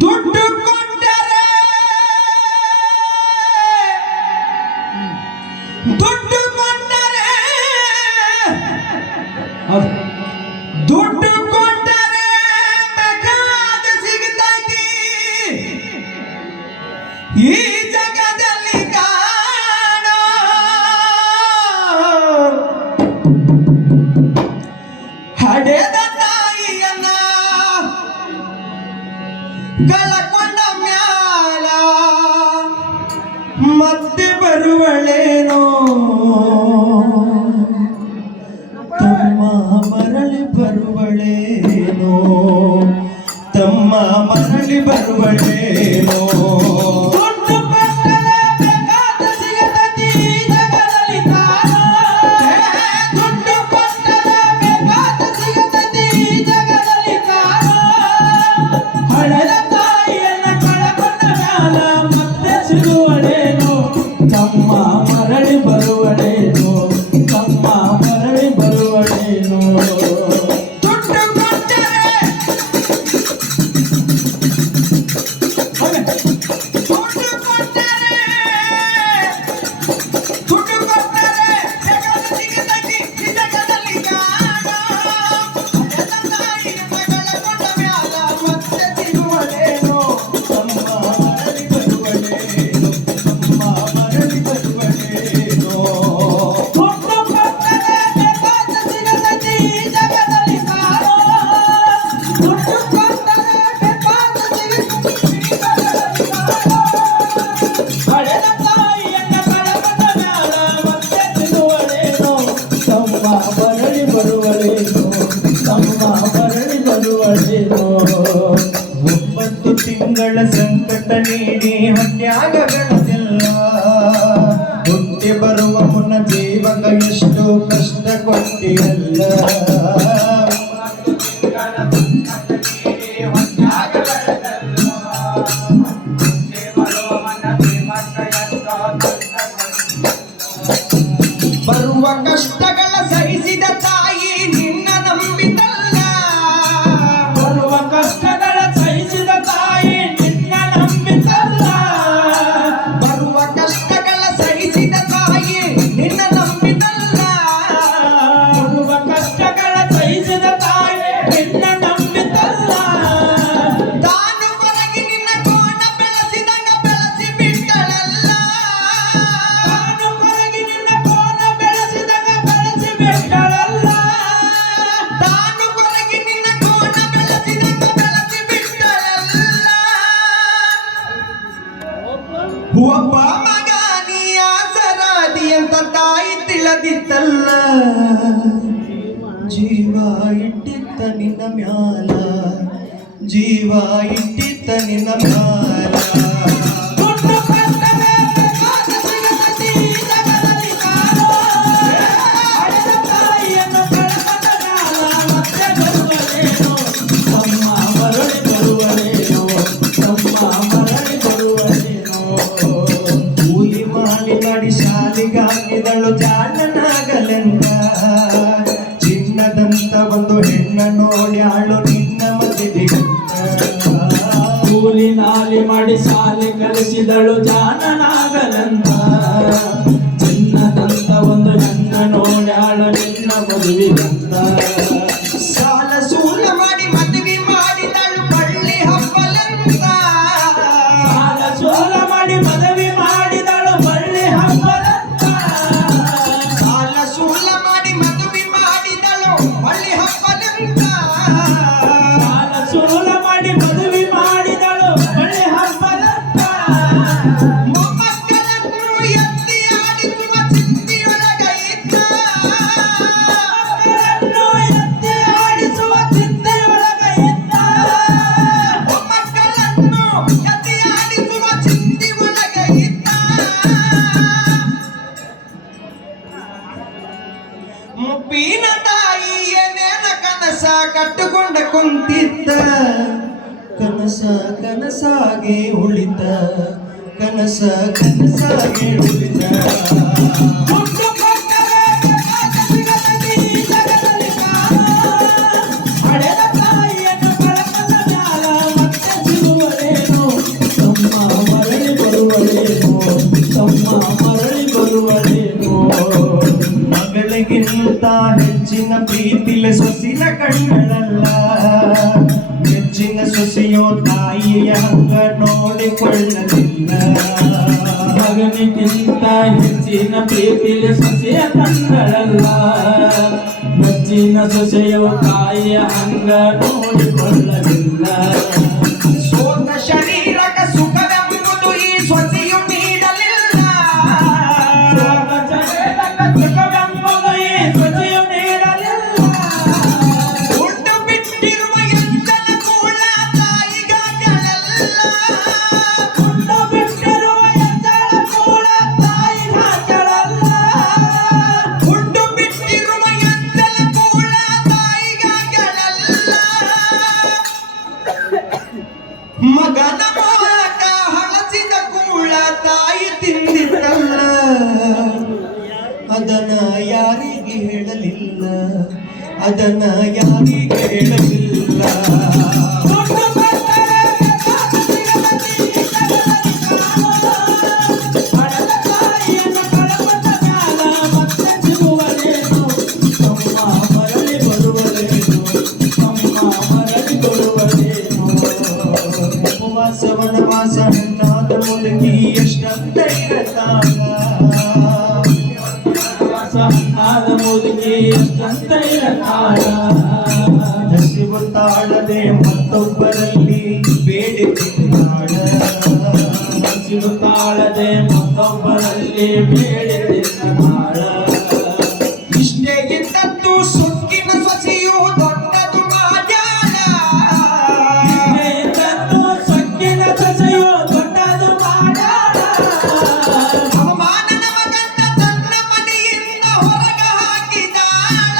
ದುಡ್ಡು ಕೊಟ್ಟರೆ ದುಡ್ಡು ಕೊಟ್ಟರೆ ದುಡ್ಡು ಕೊಟ್ಟರೆ ಬೇಕಾದ ಸಿಗುತ್ತೈತಿ ಈ ಜಗದಲ್ಲಿ ಕಾಣೋ ಹಡೆದ ತಾಯಿಯನ್ನ ಕಳಕೊಂಡ ಮ್ಯಾಲ ಮತ್ತೆ ಬರುವಳೇನೋ ತಮ್ಮ ಮರಳಿ ಬರುವಳೇನೋ ತಮ್ಮ ಮರಳಿ ಬರುವಳೇನೋ ಒಂಬತ್ತು ತಿಂಗಳ ಸಂಕಟ ನೀಡಿ ಹೊಟ್ಯಾಗ ಬೆಳೆದಿಲ್ಲ ಹುಟ್ಟಿ ಬರುವ ಮುನ್ನ ಜೀವಕ ಎಷ್ಟು ಕಷ್ಟ ಕೊಟ್ಟಿಯಲ್ಲ ಬರುವ ಕಷ್ಟಗಳ ಸಹಿಸಿದ ತಾಯಿ ನಿನ್ನ ನಂಬಿದಲ್ಲ ಬರುವ ಕಷ್ಟಗಳ ಸಹಿಸಿದ ತಾಯಿ ನಿನ್ನ ನಂಬಿದಲ್ಲ ಬರುವ ಕಷ್ಟಗಳ ಸಹಿಸಿದ ತಾಯಿ ನಿನ್ನ ನಂಬಿದಲ್ಲ ಬರುವ ಕಷ್ಟಗಳ ಸಹಿಸಿದ ತಾಯಿ ನಿನ್ನ ನಂಬಿದಲ್ಲ ತಾನು ಹೊರಗೆ ನಿನ್ನ ಕೋಣ ಬೆಳೆಸಿದಾಗ ಬೆಳೆಸಿ ಬಿಟ್ಟಳಲ್ಲ ತಾನು ಹೊರಗೆ ನಿನ್ನ ಕೋಣ ಬೆಳೆಸಿದಾಗ ಬೆಳೆಸಿ ಬಿಟ್ಟಳಲ್ಲ ತಾನು ಹೊರಗೆ ನಿನ್ನ ಕೋಣ ಬೆಳೆಸಿದಾಗ ಬೆಳೆಸಿ ಬಿಟ್ಟಳಲ್ಲ ಒಬ್ಬ ಮಗ ನೀ ಆಸರಾದಿ ಅಂತ ತಾಯಿ ತಿಳಿದಿತ್ತಲ್ಲ ಜೀವ ಇಟ್ಟಿತ್ತ ನಿನ್ನ ಮ್ಯಾಲ ಜೀವ ಇಟ್ಟಿತ್ತ ನಿನ್ನ ಮ್ಯಾಲ ಕೂಲಿ ಮಾಲಿ ಮಾಡಿ ಶಾಲೆಗಾಕಿದಳು ಜಾಣನಾಗಲೆಂದ ಚಿನ್ನದಂತ ಒಂದು ಹೆಣ್ಣ ನೋಡ್ಯಾಳು ನಿನ್ನ ಮದುವೆಗಂತ ಕೂಲಿ ನಾಲಿ ಮಾಡಿ ಶಾಲೆ ಕಲಿಸಿದಳು ಜಾಣನಾಗಲೆಂದ ಚಿನ್ನದಂತ ಒಂದು ಹೆಣ್ಣ ನೋಡ್ಯಾಳು ನಿನ್ನ ಮದುವೆಗಂತ ಸಾಲ ಸೂಲ ಮಾಡಿ ಮದುವೆ ಮಾಡಿದಳು ಬಳ್ಳಿ ಹಬ್ಬಲೆಂತ ಸಾಲ ಸೂಲ ಮಾಡಿ ಮದುವೆ ಮಾಡಿದಳು ಬಳ್ಳಿ ಹಬ್ಬಲೆಂತ ಮುಪ್ಪಿನ ತಾಯಿ ಏನೇನ ಕನಸ ಕಟ್ಟುಕೊಂಡ ಕುಂತಿದ್ದ ಕನಸ ಕನಸಾಗೆ ಉಳಿತ ಕನಸ ಕನಸಾಗೆ ಉಳಿತ ಮಗಳಿಗಿಂತ ಹೆಚ್ಚಿನ ಪ್ರೀತಿಲೆ ಸೊಸಿನ ಕಣ್ಣಲ್ಲ ಹೆಚ್ಚಿನ ಸೊಸೆಯೋ ತಾಯಿಯ ಹಂಗ ನೋಡಿಕೊಳ್ಳಲಿಲ್ಲ ಮಗನಿಗಿಂತ ಹೆಚ್ಚಿನ ಪ್ರೀತಿಲೆ ಸೊಸೆಯ ಕಣ್ಣಲ್ಲ ಹೆಚ್ಚಿನ ಸೊಸೆಯು ತಾಯಿಯ ಹಂಗ ನೋಡಿಕೊಳ್ಳಲಿಲ್ಲ ಸೋತ ಶರೀರಕ ಸುಖವೆಂಬುದು ಈ ಸೊಸೆಯು ನೀಡಲಿಲ್ಲ ಉಂಡು ಬಿಟ್ಟಿರುವ ಎತ್ತಲ ಕೂಡ ತಾಯಿಗಾಗಲ್ಲ ಉಂಡು ಬಿಟ್ಟಿರುವ ಎತ್ತಲ ಕೂಡ ತಾಯಿಗಾಗಲ್ಲ ಉಂಡು ಬಿಟ್ಟಿರುವ ಎತ್ತಲ ಕೂಡ ತಾಯಿಗಾಗಲ್ಲ ಮಗನ ಮೂಲಕ ಹಳಸಿದ ಕೂಳ ತಾಯಿ ತಿಂದಿದ್ದಲ್ಲ ಅದನ್ನ ಯಾರಿಗೆ ಹೇಳಲಿಲ್ಲ ಅದನ್ನ ಯಾರಿಗೆ ಹೇಳಲಿಲ್ಲ ಉಪವಾಸವನವಾಸ ಹಣ್ಣಾದ ಮುದುಕಿ ಎಷ್ಟಂತ ಇರತಾಳ ಸಹನಾದ ಮುದುಕಿ ಎಷ್ಟಂತ ಇರತಾಳ ಹಸಿವು ತಾಳದೆ ಮತ್ತೊಬ್ಬರಲ್ಲಿ ಬೇಡಿದ್ದಾಳ ಹಸಿವು ತಾಳದೆ ಮತ್ತೊಬ್ಬರಲ್ಲಿ ಬೇಡಿ ತಿನ್ನತಾಳ ಇಷ್ಟೇ ಇದ್ದದ್ದು ಸೊಕ್ಕಿನ ಸೊಸೆಯು ದೊಡ್ಡದು ಮಾಡ್ಯಾಳ ಇದ್ದದ್ದು ಸೊಕ್ಕಿನ ಸೊಸೆಯು ದೊಡ್ಡದು ಮಾಡ್ಯಾಳ ಅವಮಾನ ನಮಗಂತ ತನ್ನ ಮನೆಯಿಂದ ಹೊರಗ ಹಾಕಿದಾಳ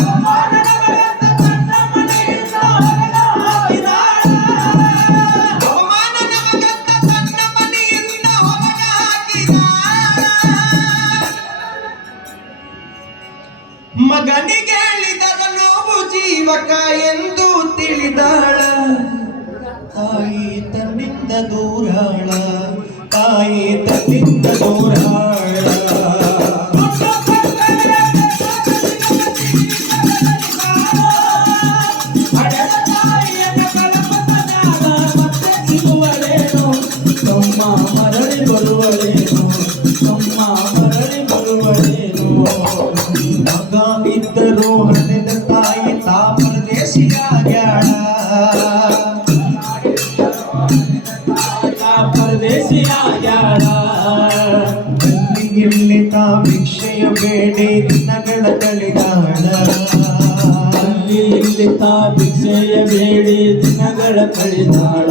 ಅವಮಾನ ನಮಗಂತ ತನ್ನ ಮನೆಯಿಂದ ಹೊರಗ ಹಾಕಿದಾಳ ಅವಮಾನ ನಮಗಂತ ತನ್ನ ಮನೆಯಿಂದ ಹೊರಗ ಹಾಕಿದಾಳ ಮಗನಿಗೆ ಹೇಳಿದರ ನೋವು ಜೀವಕ ಎಂದು ತಿಳಿದಾಳ ತಾಯಿ ತನ್ನಿಂದ ದೂರಾಳ ತಾಯಿ ತನ್ನಿಂದ ದೂರಾಳ ಹಡೆದ ತಾಯಿಯನ್ನು ಕಳಪತನಾದ ಮತ್ತೆ ಸಿಗುವಳೇನು ತಮ್ಮ ಮರಳಿ ಬರುವಳೇನು ತಮ್ಮ ಮರಳಿ ಬರುವಳೇನು ಮಗ ಇದ್ದರೂ ಹಡೆದ ತಾಯಿ ತಾ ಪರದೇಶಿಯಾಗ್ಯಾಳ ಪರದೇಶಿಯಾಗ್ಯಾಳ ಇಲ್ಲಿ ತಾ ಭಿಕ್ಷೆಯ ಬೇಡಿ ದಿನಗಳ ಕಳೆದಾಳ ಅಲ್ಲಿ ಇಲ್ಲಿ ತಾ ಭಿಕ್ಷೆಯ ಬೇಡಿ ದಿನಗಳ ಕಳೆದಾಳ